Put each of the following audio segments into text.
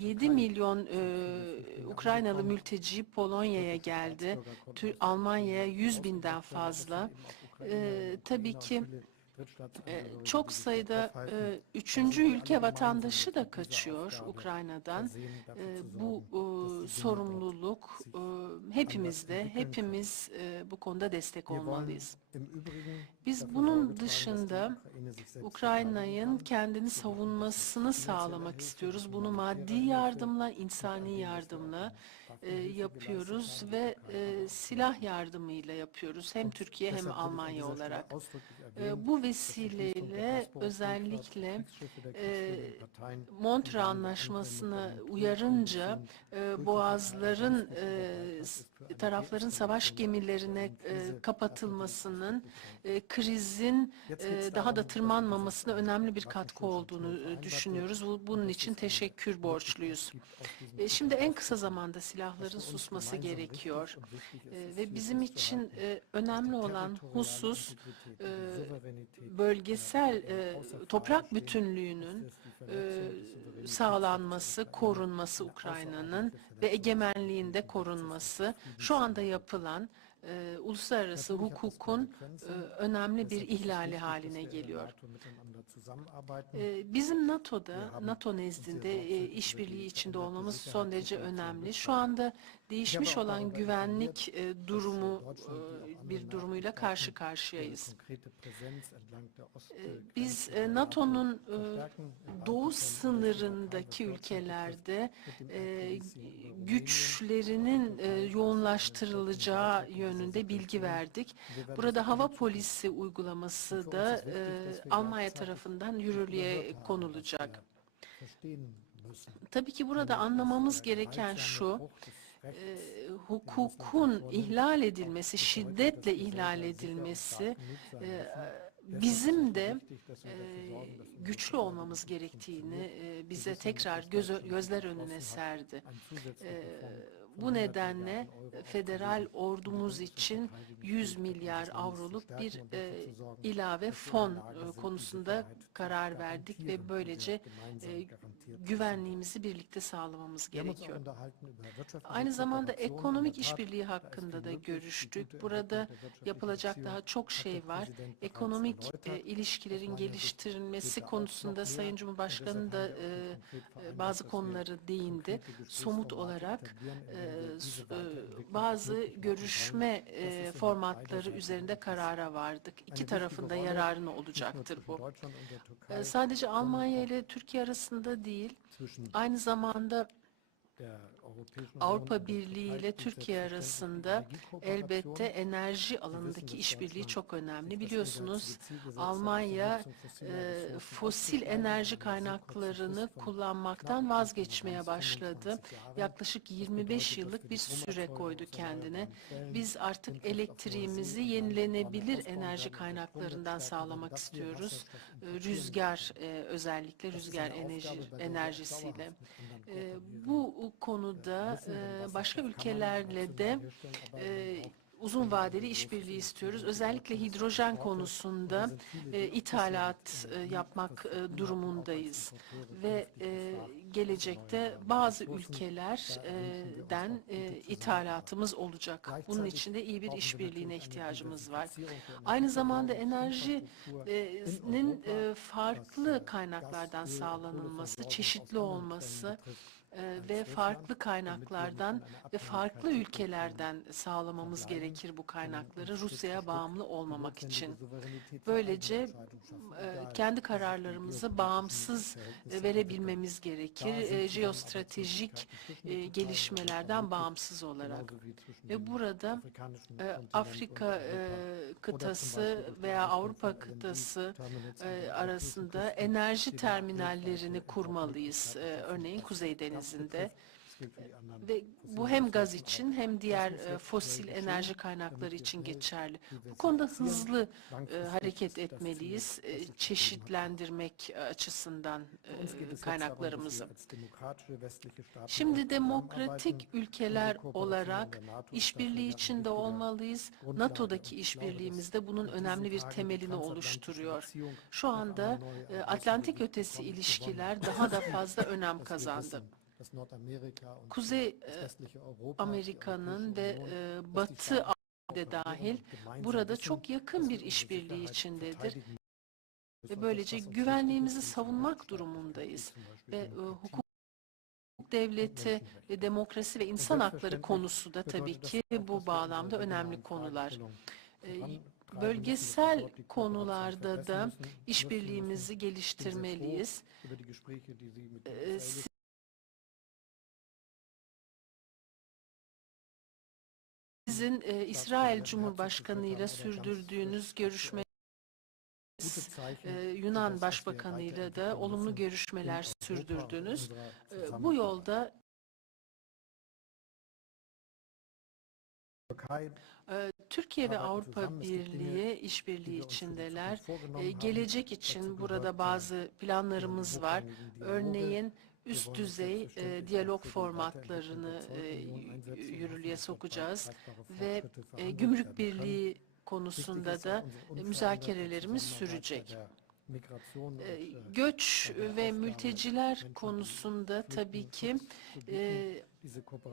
7 milyon e, Ukraynalı mülteci Polonya'ya geldi. Almanya'ya 100 binden fazla. E, tabii ki e, çok sayıda e, üçüncü ülke vatandaşı da kaçıyor Ukrayna'dan. E, bu e, sorumluluk e, hepimizde, hepimiz e, bu konuda destek olmalıyız. Biz bunun dışında Ukrayna'nın kendini savunmasını sağlamak istiyoruz. Bunu maddi yardımla, insani yardımla e, yapıyoruz ve e, silah yardımıyla yapıyoruz. Hem Türkiye hem Almanya olarak. E, bu vesileyle özellikle e, Montre Anlaşması'na uyarınca e, boğazların e, tarafların savaş gemilerine e, kapatılmasının e, krizin e, daha da tırmanmamasına önemli bir katkı olduğunu e, düşünüyoruz. Bu- Bunun için teşekkür borçluyuz. E, Şimdi en kısa zamanda silahların susması gerekiyor E, ve bizim için e, önemli olan husus e, bölgesel e, toprak bütünlüğünün e, sağlanması, korunması Ukrayna'nın ve egemenliğinde korunması şu anda yapılan e, uluslararası hukukun e, önemli bir ihlali haline geliyor. E, Bizim NATO'da, NATO nezdinde e, işbirliği içinde olmamız son derece önemli. Şu anda değişmiş olan güvenlik e, durumu e, bir durumuyla karşı karşıyayız. Biz NATO'nun doğu sınırındaki ülkelerde güçlerinin yoğunlaştırılacağı yönünde bilgi verdik. Burada hava polisi uygulaması da Almanya tarafından yürürlüğe konulacak. Tabii ki burada anlamamız gereken şu, e, hukukun ihlal edilmesi, şiddetle ihlal edilmesi e, bizim de e, güçlü olmamız gerektiğini bize tekrar göz, gözler önüne serdi. E, bu nedenle federal ordumuz için 100 milyar avroluk bir e, ilave fon e, konusunda karar verdik ve böylece e, güvenliğimizi birlikte sağlamamız gerekiyor. Aynı zamanda ekonomik işbirliği hakkında da görüştük. Burada yapılacak daha çok şey var. Ekonomik e, ilişkilerin geliştirilmesi konusunda Sayın Cumhurbaşkanı da e, e, bazı konuları değindi. Somut olarak e, e, bazı görüşme e, formatları üzerinde karara vardık. İki tarafında yararına olacaktır bu. E, Sadece Almanya ile Türkiye arasında değil, aynı zamanda Avrupa Birliği ile Türkiye arasında elbette enerji alanındaki işbirliği çok önemli. Biliyorsunuz Almanya e, fosil enerji kaynaklarını kullanmaktan vazgeçmeye başladı. Yaklaşık 25 yıllık bir süre koydu kendine. Biz artık elektriğimizi yenilenebilir enerji kaynaklarından sağlamak istiyoruz. E, Rüzgar e, özellikle rüzgar enerji enerjisiyle. E, Bu konuda e, başka ülkelerle de e, uzun vadeli işbirliği istiyoruz. Özellikle hidrojen konusunda e, ithalat e, yapmak e, durumundayız ve e, gelecekte bazı ülkelerden e, ithalatımız olacak. Bunun için de iyi bir işbirliğine ihtiyacımız var. Aynı zamanda enerjinin e, farklı kaynaklardan sağlanılması, çeşitli olması e, ve farklı kaynaklardan ve farklı ülkelerden sağlamamız gerekir bu kaynakları Rusya'ya bağımlı olmamak için. Böylece e, kendi kararlarımızı bağımsız e, verebilmemiz gerekir. E, Jeostratejik e, gelişmelerden bağımsız olarak. Ve burada e, Afrika e, kıtası veya Avrupa kıtası e, arasında enerji terminallerini kurmalıyız. E, Örneğin Kuzey Denizi'nde. Ve bu hem gaz için hem diğer e, fosil enerji kaynakları için geçerli. Bu konuda hızlı e, hareket etmeliyiz. E, çeşitlendirmek açısından e, kaynaklarımızı. Şimdi demokratik ülkeler olarak işbirliği içinde olmalıyız. NATO'daki işbirliğimiz de bunun önemli bir temelini oluşturuyor. Şu anda e, Atlantik ötesi ilişkiler daha da fazla önem kazandı. Kuzey e, Amerika'nın ve e, Batı de dahil burada çok yakın bir işbirliği içindedir ve böylece güvenliğimizi savunmak durumundayız ve e, hukuk devleti ve demokrasi ve insan hakları konusu da tabii ki bu bağlamda önemli konular. E, Bölgesel konularda da işbirliğimizi geliştirmeliyiz. E, Sizin e, İsrail Cumhurbaşkanı ile sürdürdüğünüz görüşme e, Yunan Başbakanı ile de olumlu görüşmeler sürdürdünüz. E, bu yolda e, Türkiye ve Avrupa Birliği işbirliği içindeler. E, gelecek için burada bazı planlarımız var. Örneğin üst düzey e, diyalog formatlarını e, yürürlüğe sokacağız ve e, gümrük birliği konusunda da e, müzakerelerimiz sürecek. E, Göç ve mülteciler konusunda tabii ki e,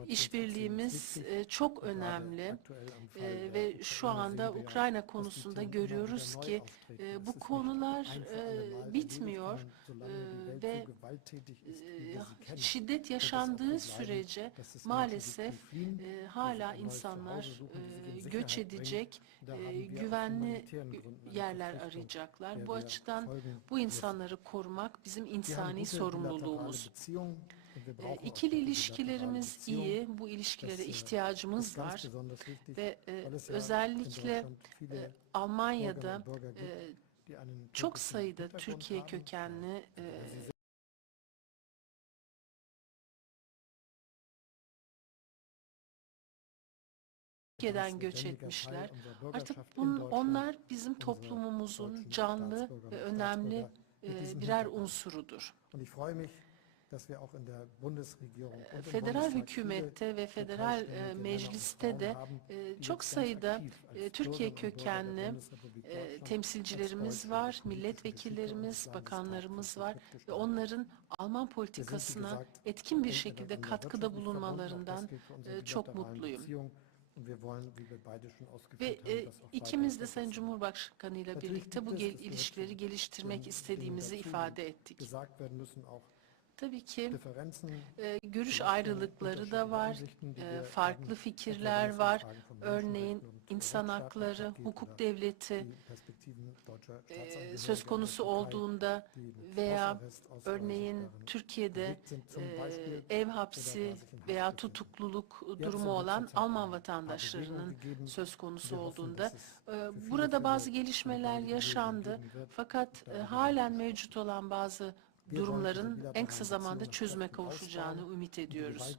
işbirliğimiz e, çok önemli E, ve şu anda Ukrayna konusunda görüyoruz ki e, bu konular bitmiyor ve şiddet yaşandığı sürece maalesef hala insanlar göç edecek, güvenli yerler arayacaklar. Bu açıdan bu insanları korumak bizim insani sorumluluğumuz. E, İkili ilişkilerimiz iyi, bu ilişkilere ihtiyacımız var ve e, özellikle e, Almanya'da e, çok sayıda Türkiye kökenli e, Türkiye'den göç etmişler. Artık bun, onlar bizim toplumumuzun canlı ve önemli e, birer unsurudur. Federal hükümette ve federal e, mecliste de e, çok sayıda e, Türkiye kökenli temsilcilerimiz var, milletvekillerimiz, bakanlarımız var ve onların Alman politikasına etkin bir şekilde katkıda bulunmalarından çok mutluyum. Ve e, ikimiz de Sayın Cumhurbaşkanı ile birlikte bu gel- ilişkileri geliştirmek istediğimizi ifade ettik. Tabii ki e, görüş ayrılıkları da var, e, farklı fikirler var. Örneğin insan hakları, hukuk devleti e, söz konusu olduğunda veya örneğin Türkiye'de e, ev hapsi veya tutukluluk durumu olan Alman vatandaşlarının söz konusu olduğunda e, burada bazı gelişmeler yaşandı. fakat e, halen mevcut olan bazı durumların en kısa zamanda çözüme kavuşacağını ümit ediyoruz.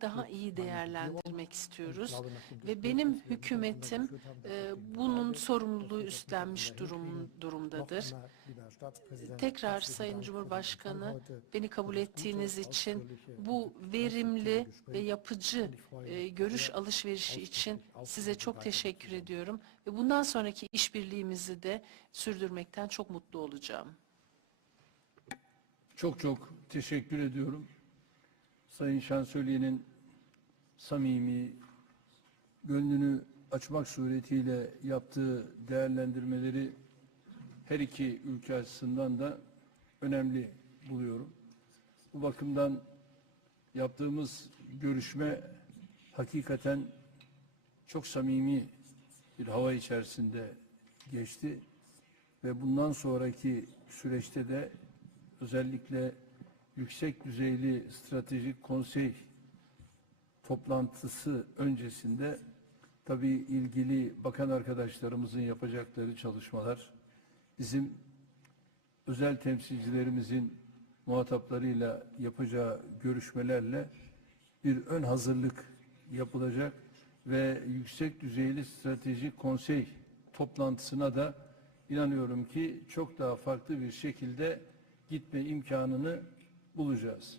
Daha iyi değerlendirmek istiyoruz ve benim hükümetim e, bunun sorumluluğu üstlenmiş durum, durumdadır. Tekrar Sayın Cumhurbaşkanı beni kabul ettiğiniz için bu verimli ve yapıcı e, görüş alışverişi için size çok teşekkür ediyorum ve bundan sonraki işbirliğimizi de sürdürmekten çok mutlu olacağım. Çok çok teşekkür ediyorum. Sayın Şansölye'nin samimi, gönlünü açmak suretiyle yaptığı değerlendirmeleri her iki ülke açısından da önemli buluyorum. Bu bakımdan yaptığımız görüşme hakikaten çok samimi bir hava içerisinde geçti ve bundan sonraki süreçte de özellikle yüksek düzeyli stratejik konsey toplantısı öncesinde tabii ilgili bakan arkadaşlarımızın yapacakları çalışmalar bizim özel temsilcilerimizin muhataplarıyla yapacağı görüşmelerle bir ön hazırlık yapılacak ve yüksek düzeyli stratejik konsey toplantısına da inanıyorum ki çok daha farklı bir şekilde gitme imkanını bulacağız.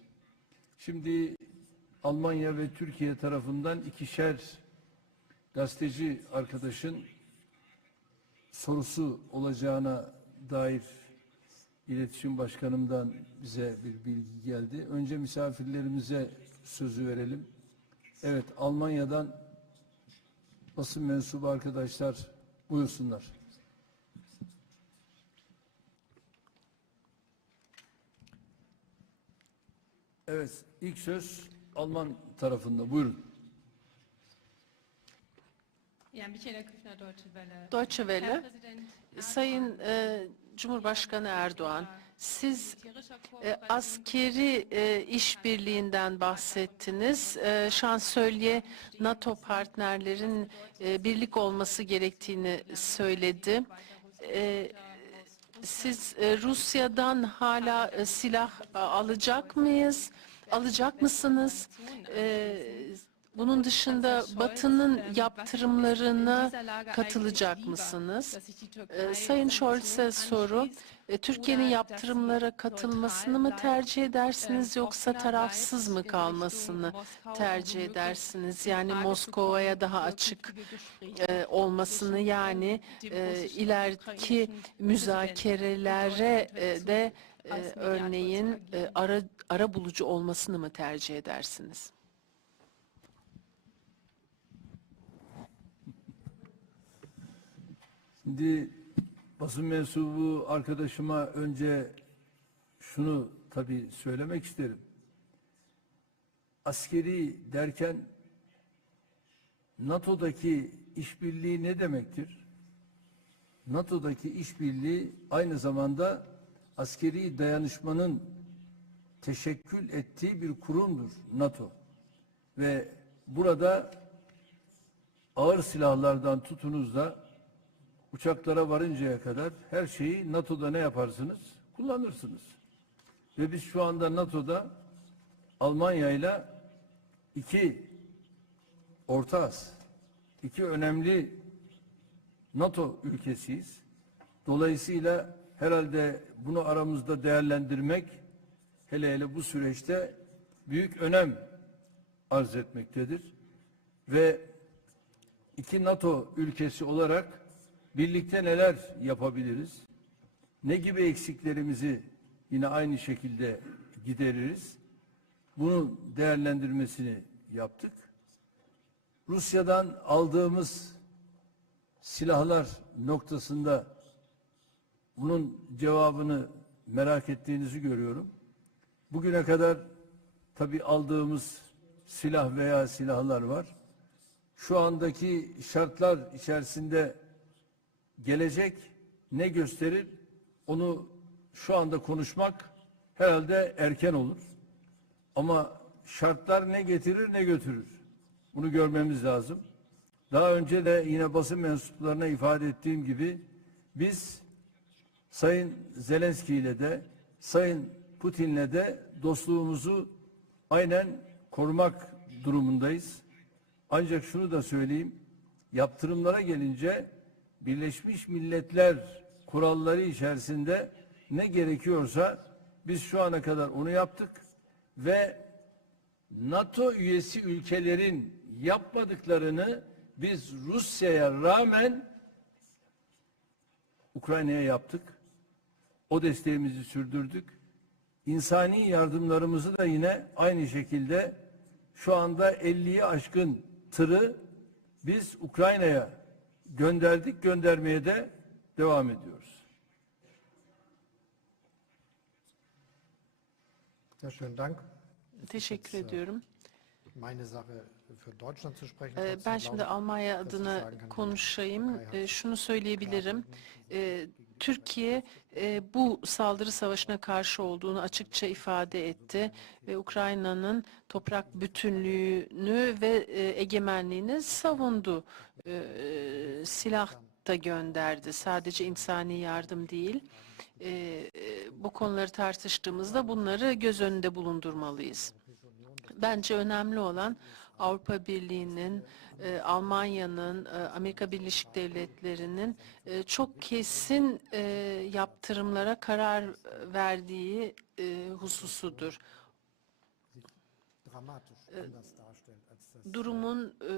Şimdi Almanya ve Türkiye tarafından ikişer gazeteci arkadaşın sorusu olacağına dair İletişim Başkanım'dan bize bir bilgi geldi. Önce misafirlerimize sözü verelim. Evet, Almanya'dan basın mensubu arkadaşlar buyursunlar. Evet, ilk söz Alman tarafında. Buyurun. Deutsche Welle. Sayın e, Cumhurbaşkanı Erdoğan, siz e, askeri e, işbirliğinden bahsettiniz. E, şansölye NATO partnerlerin e, birlik olması gerektiğini söyledi. E, siz e, Rusya'dan hala e, silah e, alacak mıyız? Alacak mısınız? E, bunun dışında Batı'nın yaptırımlarına katılacak mısınız? E, Sayın Scholz'e soru, e, Türkiye'nin yaptırımlara katılmasını mı tercih edersiniz yoksa tarafsız mı kalmasını tercih edersiniz? Yani Moskova'ya daha açık e, olmasını yani e, ileriki müzakerelere e, de e, örneğin e, ara ara bulucu olmasını mı tercih edersiniz? Şimdi basın mensubu arkadaşıma önce şunu tabii söylemek isterim. Askeri derken NATO'daki işbirliği ne demektir? NATO'daki işbirliği aynı zamanda askeri dayanışmanın teşekkül ettiği bir kurumdur NATO. Ve burada ağır silahlardan tutunuz da uçaklara varıncaya kadar her şeyi NATO'da ne yaparsınız? Kullanırsınız. Ve biz şu anda NATO'da Almanya ile iki ortağız. iki önemli NATO ülkesiyiz. Dolayısıyla herhalde bunu aramızda değerlendirmek hele hele bu süreçte büyük önem arz etmektedir. Ve iki NATO ülkesi olarak birlikte neler yapabiliriz? Ne gibi eksiklerimizi yine aynı şekilde gideririz? Bunun değerlendirmesini yaptık. Rusya'dan aldığımız silahlar noktasında bunun cevabını merak ettiğinizi görüyorum. Bugüne kadar tabii aldığımız silah veya silahlar var. Şu andaki şartlar içerisinde gelecek ne gösterir? Onu şu anda konuşmak herhalde erken olur. Ama şartlar ne getirir ne götürür? Bunu görmemiz lazım. Daha önce de yine basın mensuplarına ifade ettiğim gibi biz Sayın Zelenski ile de Sayın Putin'le de dostluğumuzu aynen korumak durumundayız. Ancak şunu da söyleyeyim. Yaptırımlara gelince Birleşmiş Milletler kuralları içerisinde ne gerekiyorsa biz şu ana kadar onu yaptık ve NATO üyesi ülkelerin yapmadıklarını biz Rusya'ya rağmen Ukrayna'ya yaptık. O desteğimizi sürdürdük. İnsani yardımlarımızı da yine aynı şekilde şu anda 50'yi aşkın tırı biz Ukrayna'ya gönderdik, göndermeye de devam ediyoruz. Ja, schönen Dank. Teşekkür Jetzt, äh, ediyorum. Meine Sache für Deutschland zu sprechen. Ee, Ben şimdi Almanya adına konuşayım. Ee, Şunu söyleyebilirim. Türkiye e, bu saldırı savaşına karşı olduğunu açıkça ifade etti ve Ukrayna'nın toprak bütünlüğünü ve e, egemenliğini savundu. Ee, Silah da gönderdi. Sadece insani yardım değil. Ee, e, Bu konuları tartıştığımızda bunları göz önünde bulundurmalıyız. Bence önemli olan Avrupa Birliği'nin, e, Almanya'nın, e, Amerika Birleşik Devletleri'nin e, çok kesin e, yaptırımlara karar verdiği e, hususudur. das Durumun e,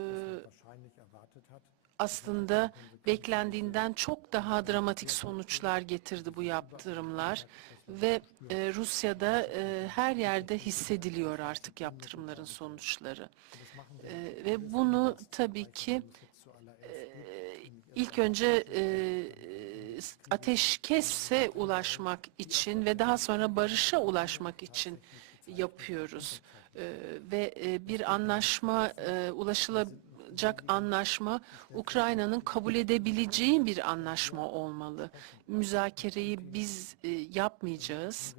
aslında beklendiğinden çok daha dramatik sonuçlar getirdi bu yaptırımlar. Ve e, Rusya'da e, her yerde hissediliyor artık yaptırımların sonuçları. E, ve bunu tabii ki e, ilk önce e, ateşkese ulaşmak için ve daha sonra barışa ulaşmak için yapıyoruz. E, ve e, bir anlaşma e, ulaşılacak anlaşma Ukrayna'nın kabul edebileceği bir anlaşma olmalı. Müzakereyi biz e, yapmayacağız.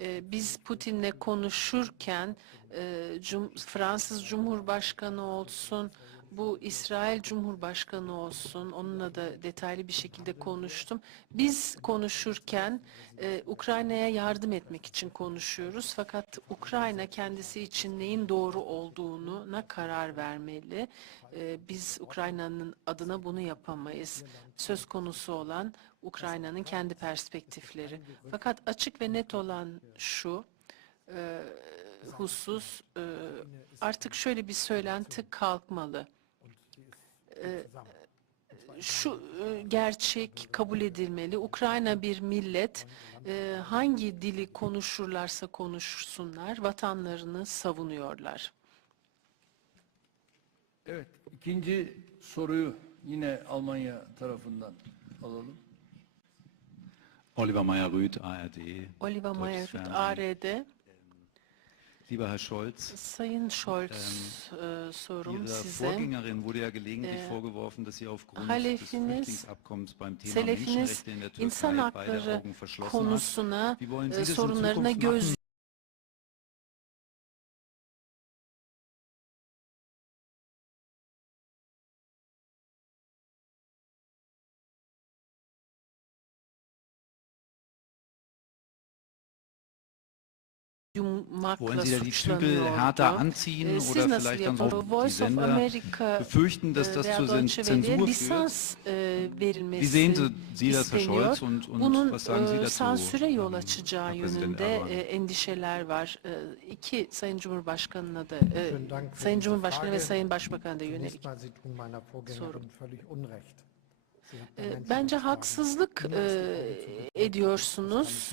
E, biz Putin'le konuşurken e, Cum- Fransız Cumhurbaşkanı olsun, bu İsrail Cumhurbaşkanı olsun, onunla da detaylı bir şekilde konuştum. Biz konuşurken e, Ukrayna'ya yardım etmek için konuşuyoruz. Fakat Ukrayna kendisi için neyin doğru olduğuna karar vermeli. E, biz Ukrayna'nın adına bunu yapamayız. Söz konusu olan Ukrayna'nın kendi perspektifleri. Fakat açık ve net olan şu, e, husus e, artık şöyle bir söylenti kalkmalı. Şu e, gerçek kabul edilmeli. Ukrayna bir millet e, hangi dili konuşurlarsa konuşsunlar vatanlarını savunuyorlar. Evet, ikinci soruyu yine Almanya tarafından alalım. Oliver Meyer-Rüth, ARD. Oliver Fernsehen. ARD. Lieber Herr Scholz, Sayın Scholz e, sorum Ihrer size. Vorgängerin wurde ja gelegentlich Äh, vorgeworfen, dass sie aufgrund des halefiniz, Flüchtlingsabkommens beim Thema Selefiniz Menschenrechte in der insan Türkei beide hakları Augen verschlossen hat. konusuna Wie wollen e, Sie das in sorunlarına Zukunft göz machen? Wollen Sie da die Zügel härter anziehen oder vielleicht dann auch die Sender America befürchten, dass e, das zur Zensur führt? verilmesi Wie sehen Sie, das, Herr. Scholz, und, und Bunun was sagen Sie e, dazu? sansüre yol ähm, açacağı Herr Präsident yönünde e, endişeler var. E, iki Sayın Cumhurbaşkanı'na da, e, Sayın Cumhurbaşkanı ve. Sayın Başbakan'a da yönelik. Zunächst Bence haksızlık e, ediyorsunuz.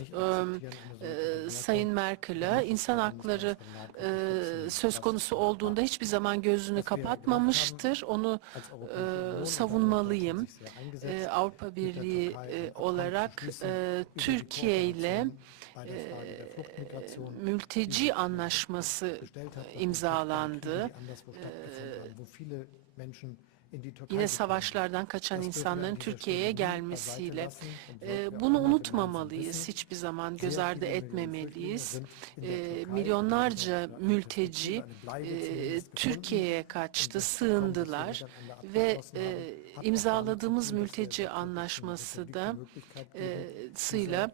e, Sayın Merkel'e. İnsan hakları e, söz konusu olduğunda hiçbir zaman gözünü kapatmamıştır. Onu savunmalıyım. Avrupa Birliği olarak Türkiye ile mülteci anlaşması imzalandı. Yine savaşlardan kaçan insanların Türkiye'ye gelmesiyle. Bunu unutmamalıyız. Hiçbir zaman göz ardı etmemeliyiz. Milyonlarca mülteci. Türkiye'ye kaçtı, sığındılar ve imzaladığımız mülteci anlaşması da sıyla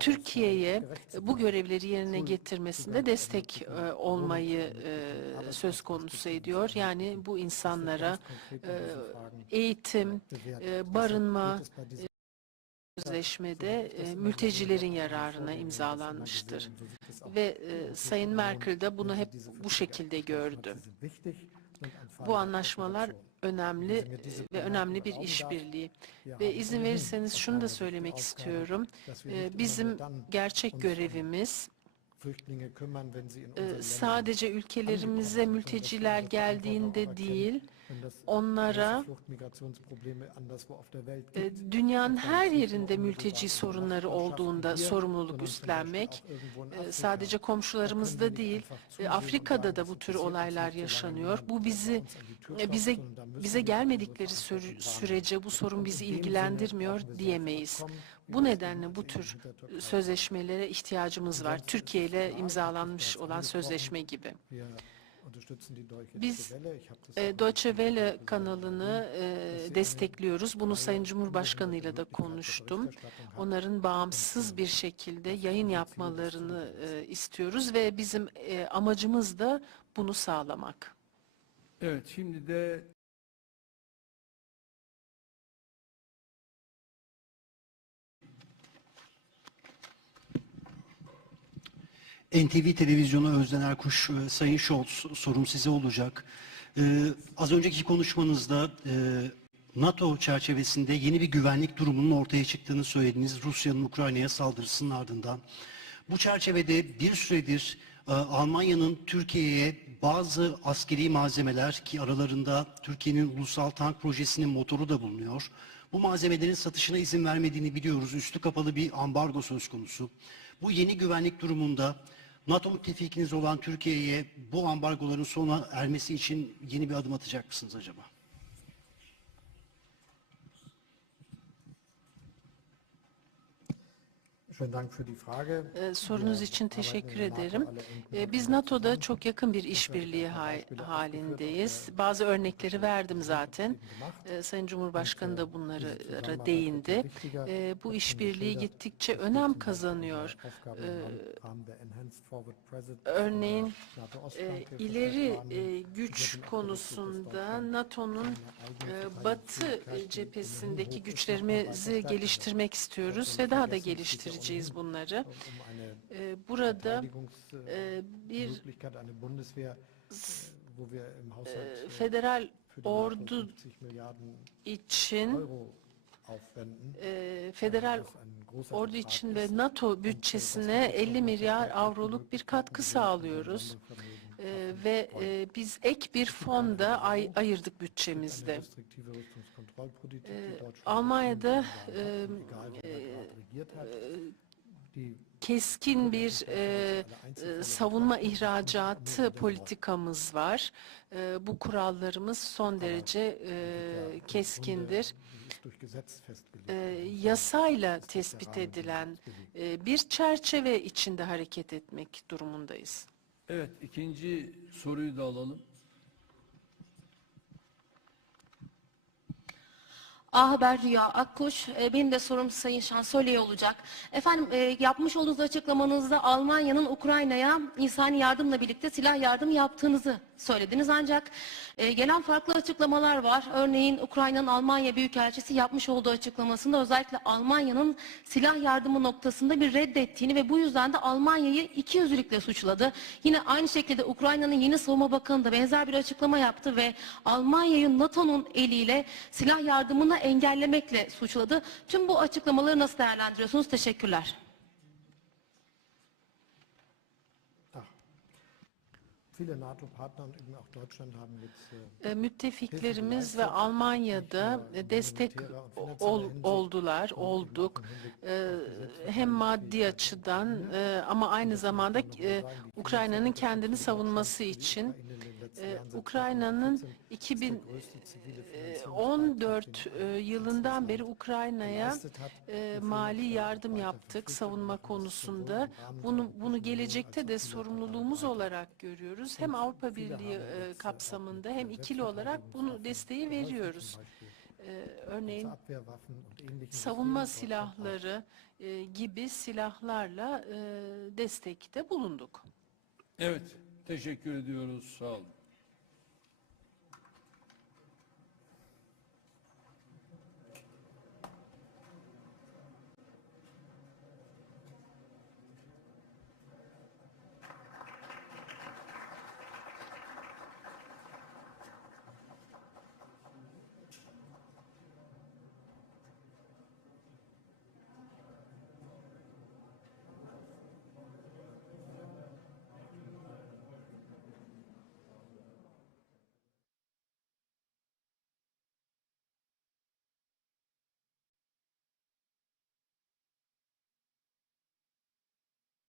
Türkiye'ye bu görevleri yerine getirmesinde destek olmayı söz konusu ediyor. Yani bu insanlara eğitim, e, barınma sözleşmede e, mültecilerin yararına imzalanmıştır. Ve e, Sayın Merkel de bunu hep bu şekilde gördü. Bu anlaşmalar önemli e, ve önemli bir işbirliği. Ve izin verirseniz şunu da söylemek istiyorum. E, Bizim gerçek görevimiz e, sadece ülkelerimize mülteciler geldiğinde değil, onlara e, dünyanın her yerinde mülteci sorunları olduğunda sorumluluk üstlenmek, e, sadece komşularımızda değil, e, Afrika'da da bu tür olaylar yaşanıyor. Bu bizi bize bize gelmedikleri sür- sürece bu sorun bizi ilgilendirmiyor diyemeyiz. Bu nedenle bu tür sözleşmelere ihtiyacımız var. Türkiye ile imzalanmış olan sözleşme gibi. Biz e, Deutsche Welle kanalını e, destekliyoruz. Bunu Sayın Cumhurbaşkanı ile de konuştum. Onların bağımsız bir şekilde yayın yapmalarını e, istiyoruz ve bizim e, amacımız da bunu sağlamak. Evet, şimdi de NTV Televizyonu Özden Erkuş, e, Sayın Scholz sorum size olacak. Ee, az önceki konuşmanızda e, NATO çerçevesinde yeni bir güvenlik durumunun ortaya çıktığını söylediniz Rusya'nın Ukrayna'ya saldırısının ardından. Bu çerçevede bir süredir Almanya'nın Türkiye'ye bazı askeri malzemeler ki aralarında Türkiye'nin ulusal tank projesinin motoru da bulunuyor. Bu malzemelerin satışına izin vermediğini biliyoruz. Üstü kapalı bir ambargo söz konusu. Bu yeni güvenlik durumunda NATO müttefikiniz olan Türkiye'ye bu ambargoların sona ermesi için yeni bir adım atacak mısınız acaba? Schönen Dank für die Frage. Ee, Sorunuz Wir için teşekkür ederim. Ee, Biz NATO'da çok yakın bir işbirliği ha- halindeyiz. Bazı örnekleri verdim zaten. Ee, Sayın Cumhurbaşkanı da bunlara değindi. Ee, Bu işbirliği gittikçe önem kazanıyor. Örneğin e, ileri e, güç konusunda NATO'nun e, batı cephesindeki güçlerimizi geliştirmek istiyoruz ve daha da geliştireceğiz bunları. E, Burada e, bir e, federal ordu için e, federal ordu için ve NATO bütçesine 50 milyar avroluk bir katkı sağlıyoruz. E, ve e, biz ek bir fonda ay, ayırdık bütçemizde. Ee, Almanya'da e, keskin bir e, e, savunma ihracatı politikamız var. E, bu kurallarımız son derece e, keskindir. E, yasayla tespit edilen e, bir çerçeve içinde hareket etmek durumundayız. Evet, ikinci soruyu da alalım. A Haber Rüya Akkuş. E, Benim de sorum Sayın Şansölye'ye olacak. Efendim e, yapmış olduğunuz açıklamanızda Almanya'nın Ukrayna'ya insani yardımla birlikte silah yardım yaptığınızı söylediniz. Ancak e, gelen farklı açıklamalar var. Örneğin Ukrayna'nın Almanya Büyükelçisi yapmış olduğu açıklamasında özellikle Almanya'nın silah yardımı noktasında bir reddettiğini ve bu yüzden de Almanya'yı iki yüzlülükle suçladı. Yine aynı şekilde Ukrayna'nın yeni savunma bakanı da benzer bir açıklama yaptı ve Almanya'yı NATO'nun eliyle silah yardımını engellemekle suçladı. Tüm bu açıklamaları nasıl değerlendiriyorsunuz? Teşekkürler. Viele NATO-Partner und eben auch Deutschland haben jetzt äh, E, Müttefiklerimiz ve Almanya'da e, destek ol- oldular, olduk. E, Hem maddi açıdan e, ama aynı zamanda e, Ukrayna'nın kendini savunması için e, Ukrayna'nın 2014 e, yılından beri Ukrayna'ya e, mali yardım yaptık savunma konusunda. Bunu bunu gelecekte de sorumluluğumuz olarak görüyoruz. Hem Avrupa Birliği e, kapsamında hem ikili olarak bunu desteği veriyoruz. E, Örneğin savunma silahları e, gibi silahlarla e, destekte bulunduk. Evet, teşekkür ediyoruz. Sağ olun.